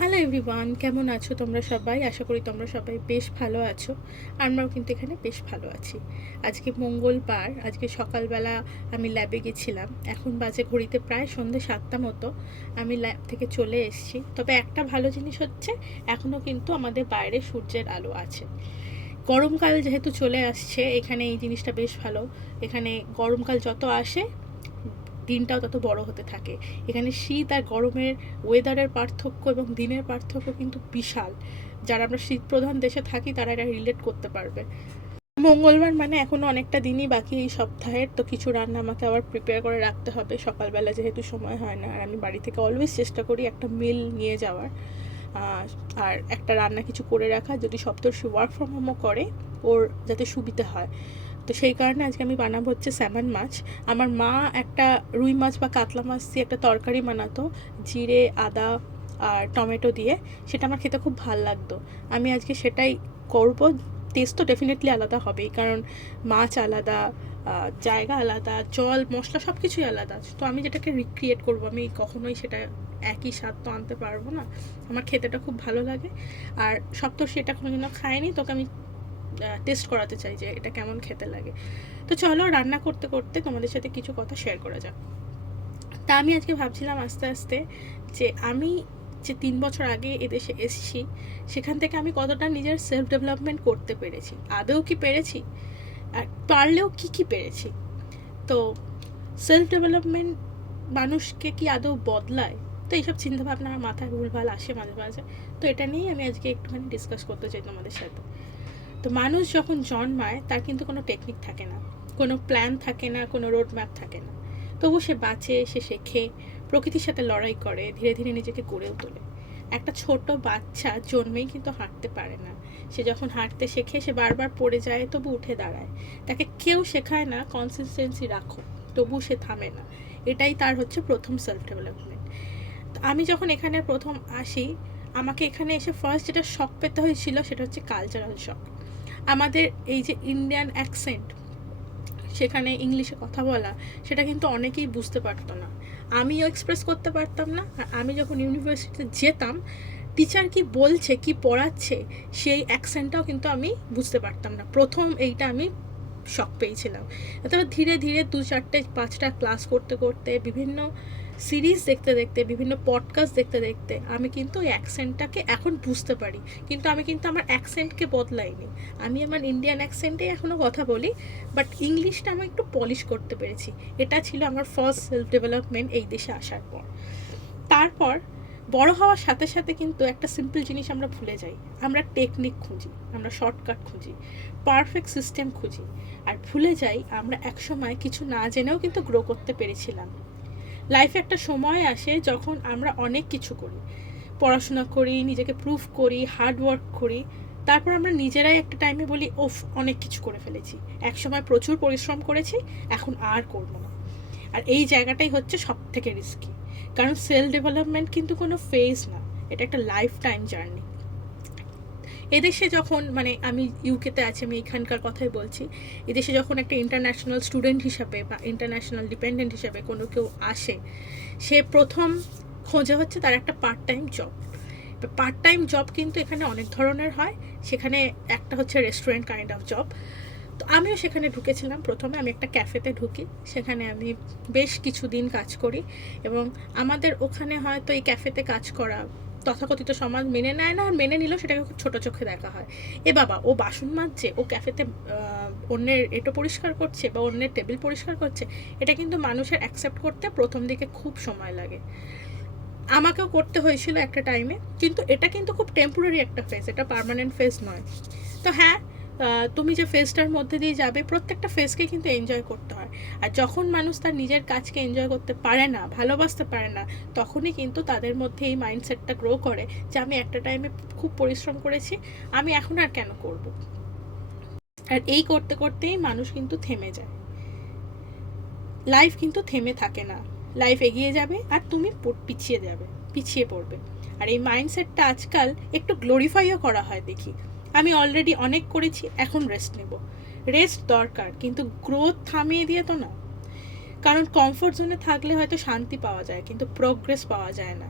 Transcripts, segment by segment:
Hello everyone, কেমন আছো তোমরা সবাই? আশা করি তোমরা সবাই বেশ ভালো আছো। আমরাও কিন্তু এখানে বেশ ভালো আছি। আজকে মঙ্গলবার, আজকে সকালবেলা আমি ল্যাবে গেছিলাম। এখন বাজে ঘড়িতে প্রায় সন্ধ্যে 7টা মতো। আমি ল্যাব থেকে চলে এসেছি। তবে একটা ভালো জিনিস হচ্ছে, এখনও কিন্তু আমাদের বাইরে সূর্যের আলো আছে। গরমকাল যেহেতু চলে আসছে, এখানে এই জিনিসটা বেশ ভালো। এখানে গরমকাল যত আসে দিনটাও তত বড় হতে থাকে। এখানে শীত আর গরমের ওয়েদারের পার্থক্য এবং দিনের পার্থক্য কিন্তু বিশাল। যারা আমরা শীত প্রধান দেশে থাকি তারা এটা রিলেট করতে পারবে। মঙ্গলবার মানে এখনও অনেকটা দিনই বাকি এই সপ্তাহের, তো কিছু রান্না আমাকে আবার প্রিপেয়ার করে রাখতে হবে। সকালবেলা যেহেতু সময় হয় না, আর আমি বাড়ি থেকে অলওয়েজ চেষ্টা করি একটা মিল নিয়ে যাওয়ার, আর একটা রান্না কিছু করে রাখা, যদি সপ্তর্ষি ওয়ার্ক ফ্রম হোমও করে ওর যাতে সুবিধা হয়। তো সেই কারণে আজকে আমি বানাবো হচ্ছে স্যামন মাছ। আমার মা একটা রুই মাছ বা কাতলা মাছ দিয়ে একটা তরকারি বানাতো, জিরে আদা আর টমেটো দিয়ে। সেটা আমার খেতে খুব ভাল লাগতো। আমি আজকে সেটাই করবো। টেস্ট তো ডেফিনেটলি আলাদা হবেই, কারণ মাছ আলাদা, জায়গা আলাদা, জল মশলা সব কিছুই আলাদা। তো আমি যেটাকে রিক্রিয়েট করবো, আমি কখনোই সেটা একই স্বাদ তো আনতে পারবো না। আমার খেতেটা খুব ভালো লাগে, আর সপ্তর্ষি এটা কোনোদিনও খায়নি, তোকে আমি টেস্ট করাতে চাই যে এটা কেমন খেতে লাগে। তো চলো রান্না করতে করতে তোমাদের সাথে কিছু কথা শেয়ার করা যাক। তা আমি আজকে ভাবছিলাম আস্তে আস্তে যে আমি যে 3 বছর আগে এদেশে এসেছি, সেখান থেকে আমি কতটা নিজের সেলফ ডেভেলপমেন্ট করতে পেরেছি, আদৌ কি পেরেছি, আর পারলেও কি কি পেরেছি। তো সেলফ ডেভেলপমেন্ট মানুষকে কি আদৌ বদলায়? তো এইসব চিন্তাভাবনা আমার মাথায় ভুলভাল আসে মাঝে মাঝে। তো এটা নিয়েই আমি আজকে একটুখানি ডিসকাস করতে চাই তোমাদের সাথে। তো মানুষ যখন জন্মায় তার কিন্তু কোনো টেকনিক থাকে না, কোনো প্ল্যান থাকে না, কোনো রোড ম্যাপ থাকে না। তবু সে বাঁচে, সে শেখে, প্রকৃতির সাথে লড়াই করে, ধীরে ধীরে নিজেকে গড়েও তোলে। একটা ছোট বাচ্চা জন্মেই কিন্তু হাঁটতে পারে না। সে যখন হাঁটতে শেখে সে বারবার পড়ে যায়, তবু উঠে দাঁড়ায়। তাকে কেউ শেখায় না কনসিস্টেন্সি রাখো, তবু সে থামে না। এটাই তার হচ্ছে প্রথম সেলফ ডেভেলপমেন্ট। আমি যখন এখানে প্রথম আসি, আমাকে এখানে এসে ফার্স্ট যেটা শক পেতে হয়েছিল সেটা হচ্ছে কালচারাল শক। আমাদের এই যে ইন্ডিয়ান অ্যাকসেন্ট, সেখানে ইংলিশে কথা বলা, সেটা কিন্তু অনেকেই বুঝতে পারতো না। আমিও এক্সপ্রেস করতে পারতাম না। আর আমি যখন ইউনিভার্সিটিতে যেতাম, টিচার কি বলছে, কি পড়াচ্ছে, সেই অ্যাকসেন্টটাও কিন্তু আমি বুঝতে পারতাম না। প্রথম এইটা আমি শক পেয়েছিলাম। তারপর ধীরে ধীরে 2, 4, 5টা ক্লাস করতে করতে, বিভিন্ন সিরিজ দেখতে দেখতে, বিভিন্ন পডকাস্ট দেখতে দেখতে আমি কিন্তু ওই অ্যাকসেন্টটাকে এখন বুঝতে পারি। কিন্তু আমি কিন্তু আমার অ্যাকসেন্টকে বদলাইনি। আমি আমার ইন্ডিয়ান অ্যাকসেন্টে এখনও কথা বলি, বাট ইংলিশটা আমি একটু পলিশ করতে পেরেছি। এটা ছিল আমার ফার্স্ট সেলফ ডেভেলপমেন্ট এই দেশে আসার পর। তারপর বড় হওয়ার সাথে সাথে কিন্তু একটা সিম্পল জিনিস আমরা ভুলে যাই। আমরা টেকনিক খুঁজি, আমরা শর্টকাট খুঁজি, পারফেক্ট সিস্টেম খুঁজি, আর ভুলে যাই আমরা একসময় কিছু না জেনেও কিন্তু গ্রো করতে পেরেছিলাম। লাইফে একটা সময় আসে যখন আমরা অনেক কিছু করি, পড়াশোনা করি, নিজেকে প্রুভ করি, হার্ড ওয়ার্ক করি। তারপর আমরা নিজেরাই একটা টাইমে বলি, ওফ অনেক কিছু করে ফেলেছি, একসময় প্রচুর পরিশ্রম করেছি, এখন আর করবো না। আর এই জায়গাটাই হচ্ছে সব থেকে রিস্কি, কারণ সেলফ ডেভেলপমেন্ট কিন্তু কোনো ফেজ না, এটা একটা লাইফ টাইম জার্নি। এদেশে যখন, মানে আমি ইউকেতে আছি, আমি এখানকার কথাই বলছি, এদেশে যখন একটা ইন্টারন্যাশনাল স্টুডেন্ট হিসাবে বা ইন্টারন্যাশনাল ডিপেন্ডেন্ট হিসাবে কোনো কেউ আসে, সে প্রথম খোঁজে হচ্ছে তার একটা part time job. Part time job কিন্তু এখানে অনেক ধরনের হয়। সেখানে একটা হচ্ছে রেস্টুরেন্ট কাইন্ড অফ জব। তো আমিও সেখানে ঢুকেছিলাম। প্রথমে আমি একটা ক্যাফেতে ঢুকি, সেখানে আমি বেশ কিছুদিন কাজ করি। এবং আমাদের ওখানে হয়তো এই ক্যাফেতে কাজ করা তথাকথিত সমাজ মেনে নেয় না, আর মেনে নিলেও সেটাকে খুব ছোটো চোখে দেখা হয়। এ বাবা, ও বাসন মাজছে, ও ক্যাফেতে অন্যের এটো পরিষ্কার করছে বা অন্যের টেবিল পরিষ্কার করছে। এটা কিন্তু মানুষের অ্যাকসেপ্ট করতে প্রথম দিকে খুব সময় লাগে। আমাকেও করতে হয়েছিল একটা টাইমে, কিন্তু এটা কিন্তু খুব টেম্পোরারি একটা ফেজ, এটা পার্মানেন্ট ফেজ নয়। তো হ্যাঁ, তুমি যে ফেজটার মধ্যে দিয়ে যাবে, প্রত্যেকটা ফেজকে কিন্তু এনজয় করতে হয়। আর যখন মানুষ তার নিজের কাজকে এনজয় করতে পারে না, ভালোবাসতে পারে না, তখনই কিন্তু তাদের মধ্যে এই মাইন্ডসেটটা গ্রো করে যে আমি একটা টাইমে খুব পরিশ্রম করেছি, আমি এখন আর কেন করব। আর এই করতে করতেই মানুষ কিন্তু থেমে যায়। লাইফ কিন্তু থেমে থাকে না, লাইফ এগিয়ে যাবে আর তুমি পিছিয়ে পড়বে। আর এই মাইন্ডসেটটা আজকাল একটু গ্লোরিফাইও করা হয় দেখি। আমি অলরেডি অনেক করেছি, এখন রেস্ট নেব। রেস্ট দরকার, কিন্তু গ্রোথ থামিয়ে দিয়ে তো না। কারণ কমফোর্ট জোনে থাকলে হয়তো শান্তি পাওয়া যায়, কিন্তু প্রোগ্রেস পাওয়া যায় না।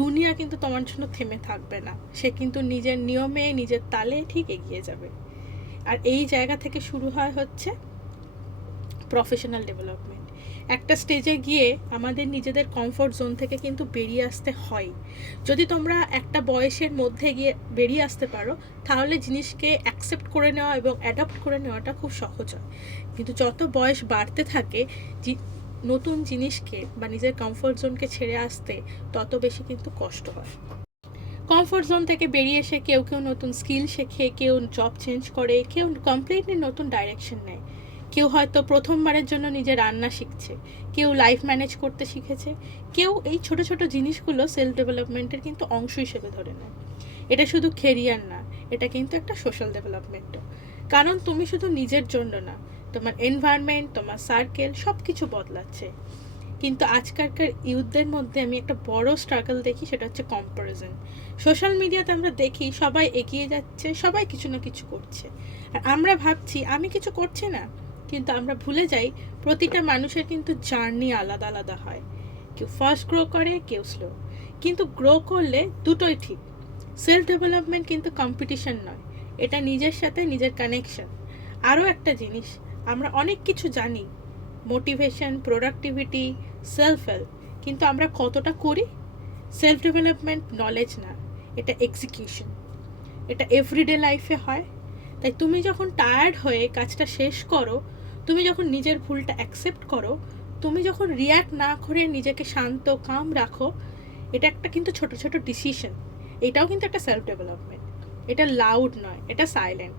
দুনিয়া কিন্তু তোমার জন্য থেমে থাকবে না, সে কিন্তু নিজের নিয়মে নিজের তালে ঠিক এগিয়ে যাবে। আর এই জায়গা থেকে শুরু হচ্ছে প্রফেশনাল ডেভেলপমেন্ট। একটা স্টেজে গিয়ে আমাদের নিজেদের কমফোর্ট জোন থেকে কিন্তু বেরিয়ে আসতে হয়। যদি তোমরা একটা বয়সের মধ্যে গিয়ে বেরিয়ে আসতে পারো, তাহলে জিনিসকে অ্যাকসেপ্ট করে নেওয়া এবং অ্যাডপ্ট করে নেওয়াটা খুব সহজ হয়। কিন্তু যত বয়স বাড়তে থাকে, নতুন জিনিসকে বা নিজের কমফোর্ট জোনকে ছেড়ে আসতে তত বেশি কিন্তু কষ্ট হয়। কমফোর্ট জোন থেকে বেরিয়ে এসে কেউ নতুন স্কিল শেখে, কেউ জব চেঞ্জ করে, কেউ কমপ্লিটলি নতুন ডাইরেকশন নেয়। কেউ হয়তো প্রথমবারের জন্য নিজের রান্না শিখছে, কেউ লাইফ ম্যানেজ করতে শিখেছে, কেউ এই ছোট ছোট জিনিসগুলো সেলফ ডেভেলপমেন্টের কিন্তু অংশ হিসেবে ধরে নেয়। এটা শুধু কেরিয়ার না, এটা কিন্তু একটা সোশ্যাল ডেভেলপমেন্টও। কারণ তুমি শুধু নিজের জন্য না, তোমার এনভায়রনমেন্ট, তোমার সার্কেল সব কিছু বদলাচ্ছে। কিন্তু আজকালকার ইউথদের মধ্যে আমি একটা বড় স্ট্রাগল দেখি, সেটা হচ্ছে কম্প্যারিজন। সোশ্যাল মিডিয়াতে আমরা দেখি সবাই এগিয়ে যাচ্ছে, সবাই কিছু না কিছু করছে, আর আমরা ভাবছি আমি কিছু করছি না। কিন্তু আমরা ভুলে যাই প্রতিটা মানুষের কিন্তু জার্নি আলাদা আলাদা হয়। কেউ ফার্স্ট গ্রো করে, কেউ স্লো, কিন্তু গ্রো করলে দুটোই ঠিক। সেলফ ডেভেলপমেন্ট কিন্তু কম্পিটিশন নয়, এটা নিজের সাথে নিজের কানেকশন। আরও একটা জিনিস, আমরা অনেক কিছু জানি, মোটিভেশন, প্রোডাক্টিভিটি, সেলফ হেল্প, কিন্তু আমরা কতটা করি? সেলফ ডেভেলপমেন্ট নলেজ না, এটা এক্সিকিউশন, এটা এভরিডে লাইফে হয়। তাই তুমি যখন টায়ার্ড হয়ে কাজটা শেষ করো, তুমি যখন নিজের ভুলটা অ্যাকসেপ্ট করো, তুমি যখন রিয়্যাক্ট না করে নিজেকে শান্ত কাম রাখো, এটা একটা কিন্তু ছোট ছোট ডিসিশন, এটাও কিন্তু একটা সেলফ ডেভেলপমেন্ট। এটা লাউড নয়, এটা সাইলেন্ট।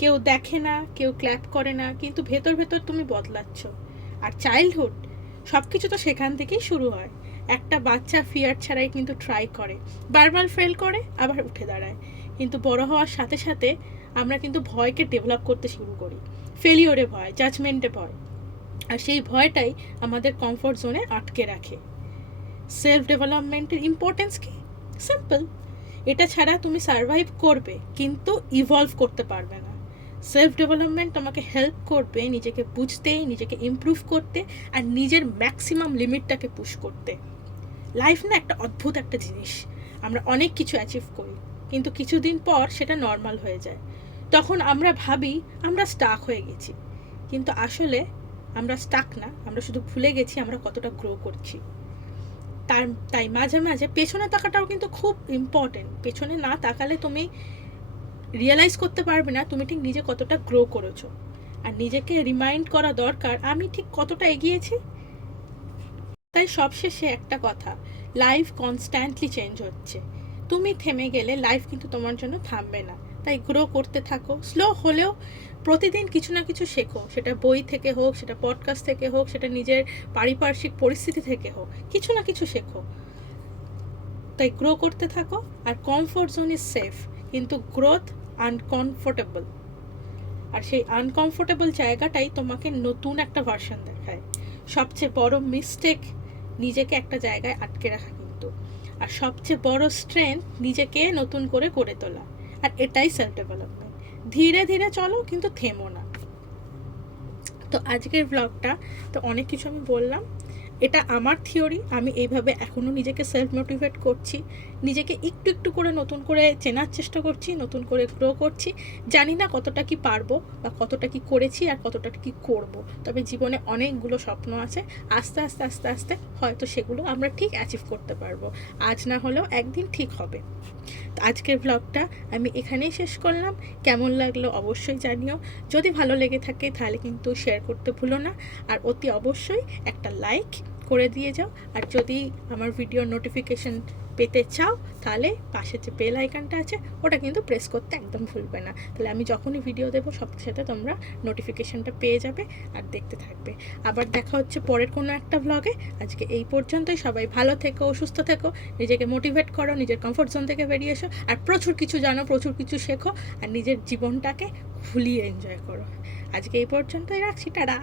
কেউ দেখে না, কেউ ক্ল্যাপ করে না, কিন্তু ভেতর ভেতর তুমি বদলাচ্ছ। আর চাইল্ডহুড, সব কিছু তো সেখান থেকেই শুরু হয়। একটা বাচ্চা ফিয়ার ছাড়াই কিন্তু ট্রাই করে, বারবার ফেল করে, আবার উঠে দাঁড়ায়। কিন্তু বড় হওয়ার সাথে সাথে আমরা কিন্তু ভয়কে ডেভেলপ করতে শুরু করি। ফেলিওরে ভয়, জাজমেন্টে ভয়, আর সেই ভয়টাই আমাদের কমফোর্ট জোনে আটকে রাখে। সেলফ ডেভেলপমেন্টের ইম্পর্টেন্স কি? সিম্পল, এটা ছাড়া তুমি সার্ভাইভ করবে কিন্তু ইভলভ করতে পারবে না। সেলফ ডেভেলপমেন্ট তোমাকে হেল্প করবে নিজেকে বুঝতে, নিজেকে ইমপ্রুভ করতে, আর নিজের ম্যাক্সিমাম লিমিটটাকে পুশ করতে। লাইফ না একটা অদ্ভুত একটা জিনিস, আমরা অনেক কিছু অ্যাচিভ করি, কিন্তু কিছুদিন পর সেটা নর্মাল হয়ে যায়। তখন আমরা ভাবি আমরা স্টাক হয়ে গেছি, কিন্তু আসলে আমরা স্টাক না, আমরা শুধু ভুলে গেছি আমরা কতটা গ্রো করছি। তাই মাঝে মাঝে পেছনে তাকাটাও কিন্তু খুব ইম্পর্টেন্ট। পেছনে না তাকালে তুমি রিয়েলাইজ করতে পারবে না তুমি ঠিক নিজে কতটা গ্রো করেছো। আর নিজেকে রিমাইন্ড করা দরকার আমি ঠিক কতটা এগিয়েছি। তাই সবশেষে একটা কথা, লাইফ কনস্ট্যান্টলি চেঞ্জ হচ্ছে। তুমি থেমে গেলে লাইফ কিন্তু তোমার জন্য থামবে না। তাই গ্রো করতে থাকো, স্লো হলেও প্রতিদিন কিছু না কিছু শেখো। সেটা বই থেকে হোক, সেটা পডকাস্ট থেকে হোক, সেটা নিজের পারিপার্শ্বিক পরিস্থিতি থেকে হোক, কিছু না কিছু শেখো। তাই গ্রো করতে থাকো। আর কমফোর্ট জোন ইজ সেফ, কিন্তু গ্রোথ আনকমফোর্টেবল। আর সেই আনকমফোর্টেবল জায়গাটাই তোমাকে নতুন একটা ভার্সন দেখায়। সবচেয়ে বড় মিস্টেক নিজেকে একটা জায়গায় আটকে রাখা কিন্তু, আর সবচেয়ে বড় স্ট্রেংথ নিজেকে নতুন করে গড়ে তোলা। আর এটাই সেলফ ডেভেলপমেন্ট। ধীরে ধীরে চলো, কিন্তু থেমো না। তো আজকের ব্লগটা তো অনেক কিছু আমি বললাম, এটা আমার থিওরি। আমি এইভাবে এখনও নিজেকে সেলফ মোটিভেট করছি, নিজেকে একটু একটু করে নতুন করে চেনার চেষ্টা করছি, নতুন করে গ্রো করছি। জানি না কতটা কি পারবো বা কতটা কি করেছি আর কতটা কি করব, তবে জীবনে অনেকগুলো স্বপ্ন আছে। আস্তে আস্তে আস্তে আস্তে হয়তো সেগুলো আমরা ঠিক অ্যাচিভ করতে পারবো, আজ না হলেও একদিন ঠিক হবে। তো আজকের ব্লগটা আমি এখানেই শেষ করলাম। কেমন লাগলো অবশ্যই জানিও। যদি ভালো লেগে থাকে তাহলে কিন্তু শেয়ার করতে ভুলো না, আর অতি অবশ্যই একটা লাইক করে দিয়ে যাও। আর যদি আমার ভিডিওর নোটিফিকেশন পেতে চাও তাহলে পাশে যে বেল আইকনটা আছে ওটা কিন্তু প্রেস করতে একদম ভুলবে না। তাহলে আমি যখনই ভিডিও দেবো সাথে সাথে তোমরা নোটিফিকেশনটা পেয়ে যাবে আর দেখতে থাকবে। আবার দেখা হচ্ছে পরের কোনো একটা ভ্লগে। আজকে এই পর্যন্তই। সবাই ভালো থেকো, সুস্থ থেকো, নিজেকে মোটিভেট করো, নিজের কমফোর্ট জোন থেকে বেরিয়ে এসো, আর প্রচুর কিছু জানো, প্রচুর কিছু শেখো, আর নিজের জীবনটাকে ভুলিয়ে এনজয় করো। আজকে এই পর্যন্তই রাখছি, টাটা।